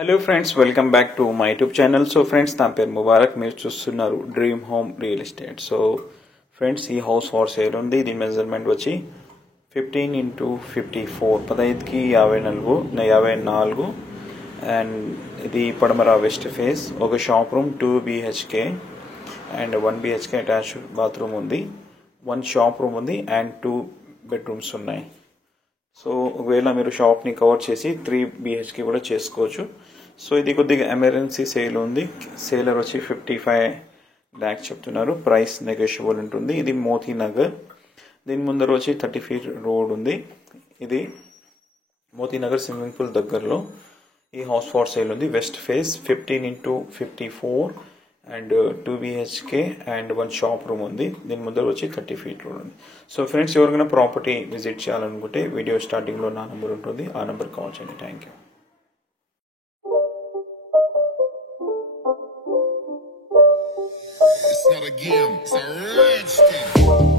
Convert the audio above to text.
Hello friends, welcome back to my YouTube channel. So friends, నా పేరు ముబారక్. మీరు చూస్తున్నారు dream home real estate. So friends, ఈ house for sale ఉంది. దీని మెజర్మెంట్ వచ్చి 15x54, 15కి 54. అండ్ ఇది పడమర వెస్ట్ ఫేస్. ఒక shop room, 2 BHK and 1 BHK attached bathroom ఉంది. 1 షాప్ రూమ్ ఉంది అండ్ 2 బెడ్రూమ్స్ ఉన్నాయి. సో ఒకవేళ మీరు షాప్ని కవర్ చేసి 3 BHK కూడా చేసుకోవచ్చు. సో ఇది కొద్దిగా ఎమర్జెన్సీ సేల్ ఉంది. సేలర్ వచ్చి 55 lakhs చెప్తున్నారు. ప్రైస్ నెగోషియబుల్ ఉంటుంది. ఇది మోతీ నగర్. దీని ముందర వచ్చి 30 feet రోడ్ ఉంది. ఇది మోతీ నగర్ స్విమ్మింగ్ పూల్ దగ్గరలో ఈ హౌస్ ఫర్ సేల్ ఉంది. West face, 15x54 and 2 BHK and 1 shop room ఉంది. దీని ముందర వచ్చి 30 feet రోడ్ ఉంది. సో ఫ్రెండ్స్, ఎవరికైనా ప్రాపర్టీ విజిట్ చేయాలనుకుంటే వీడియో స్టార్టింగ్లో నా నెంబర్ ఉంటుంది, ఆ నెంబర్ కాల్ చేయండి. Thank you. It's not a game, it's a rich thing.